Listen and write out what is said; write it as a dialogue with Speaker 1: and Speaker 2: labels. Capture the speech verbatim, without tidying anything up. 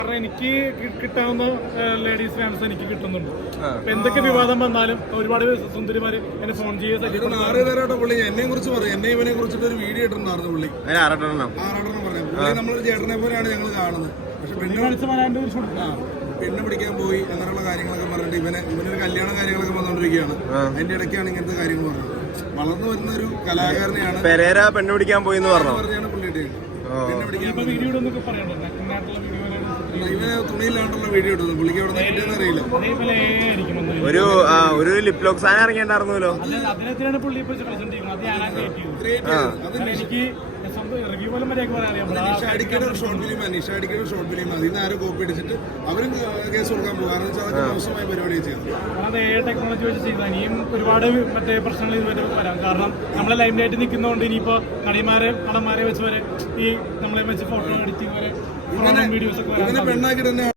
Speaker 1: കാരണം എനിക്ക് കിട്ടാവുന്ന ലേഡീസ് ഫാൻസ് എനിക്ക് കിട്ടുന്നുണ്ട്. എന്തൊക്കെ വിവാദം വന്നാലും ഒരുപാട് സുന്ദരിമാര് എന്നെ ഫോൺ ചെയ്യുക.
Speaker 2: പുള്ളി എന്നെ കുറിച്ച് പറയും, എന്നെ ഇവനെ കുറിച്ചിട്ട് ഒരു വീഡിയോ ഇട്ടിട്ടുണ്ടായിരുന്നു പുള്ളി. ആറാട്ടെണ്ണം പറഞ്ഞു പുള്ളി നമ്മളൊരു ചേട്ടനെ പോലെയാണ് ഞങ്ങൾ കാണുന്നത്. പക്ഷെ പെണ്ണ് പെണ്ണ് പിടിക്കാൻ പോയി അങ്ങനെയുള്ള കാര്യങ്ങളൊക്കെ പറഞ്ഞിട്ട് ഇവനെ ഇവനൊരു കല്യാണ കാര്യങ്ങളൊക്കെ വന്നുകൊണ്ടിരിക്കുകയാണ്. അതിന്റെ ഇടയ്ക്കാണ് ഇങ്ങനത്തെ കാര്യങ്ങൾ പറഞ്ഞത്. വളർന്നു വരുന്ന ഒരു കലാകാരനെയാണ്
Speaker 3: പെരേര പെണ്ണ് പിടിക്കാൻ പോയി പറഞ്ഞാണ് പുള്ളി ഇട്ടത്.
Speaker 2: പെണ്ണ് പിടിക്കാൻ ഇവന് തുണിയിലാണ്ടുള്ള വീഡിയോ ഇട്ടത്. പുള്ളിക്ക് എവിടെ നിന്ന് കിട്ടിയെന്ന് അറിയില്ല.
Speaker 3: ഒരു ഒരു ലിപ് ലോക്ക് സാധനം ഇറങ്ങിയിട്ടുണ്ടായിരുന്നല്ലോ. നിഷാടിക്കയുടെ ഒരു ഷോർട്ട് ഫിലിം നിഷാടിക്കയുടെ ഒരു ഷോർട്ട് ഫിലിം അതിൽ നിന്ന് ആരും കോപ്പി അടിച്ചിട്ട് അവരും കേസ് കൊടുക്കാൻ പോകും. കാരണം വെച്ചാൽ അതൊക്കെ മോശമായ പരിപാടിയാണ് ചെയ്യുന്നത്.
Speaker 1: ടെക്നോളജി വെച്ച് ചെയ്താൽ ഇനിയും ഒരുപാട് മറ്റേ പ്രശ്നങ്ങൾ ഇതുവരെ വരാം. കാരണം നമ്മളെ ലൈംലൈറ്റ് നിൽക്കുന്നതുകൊണ്ട് ഇനിയിപ്പോ നടിമാരെ നടന്മാരെ വെച്ച് വരെ ഈ നമ്മളെ വെച്ച് ഫോട്ടോ എഡിറ്റിംഗ് വരെ വീഡിയോസ് ഒക്കെ
Speaker 2: പെണ്ണാക്കി തന്നെ